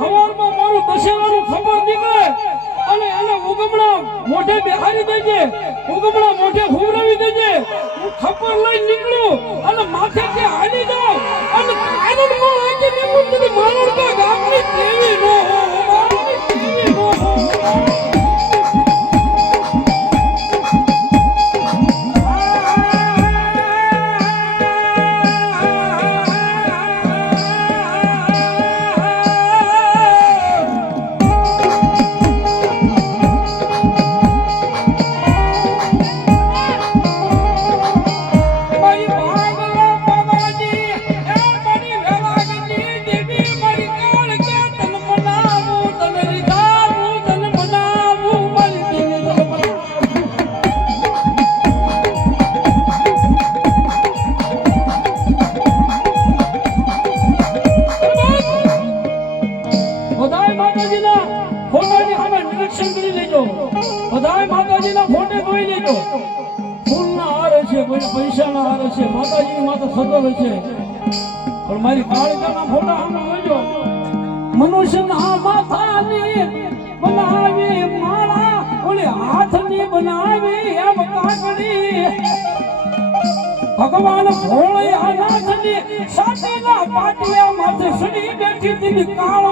હવારમાં મારું દશેરાનું ખબર નીકળે અને એને ઉગમણા મોઢે બેહારી દેજે, ઉગમણા મોઢે હુવરાવી દેજે. હું ખબર લઈ નીકળું અને માથે કે હાલી જાઉં અને કારણમાં આગે નીકળું તો મારું કે ગામની દેવી નો હો, મારી દેવી નો હો. પૈસાના હાર છે, માતાજીની માતા સદર છે, પણ મારી કાળકાના ફોટા સામે જોજો. મનુષ્યના માથાની બનાવી માળા, ઓલી હાથની બનાવી એમ કાકડી. ભગવાન ભોળિયાનાથની સાતીના પાટિયા માથે સડી બેઠી હતી કાળો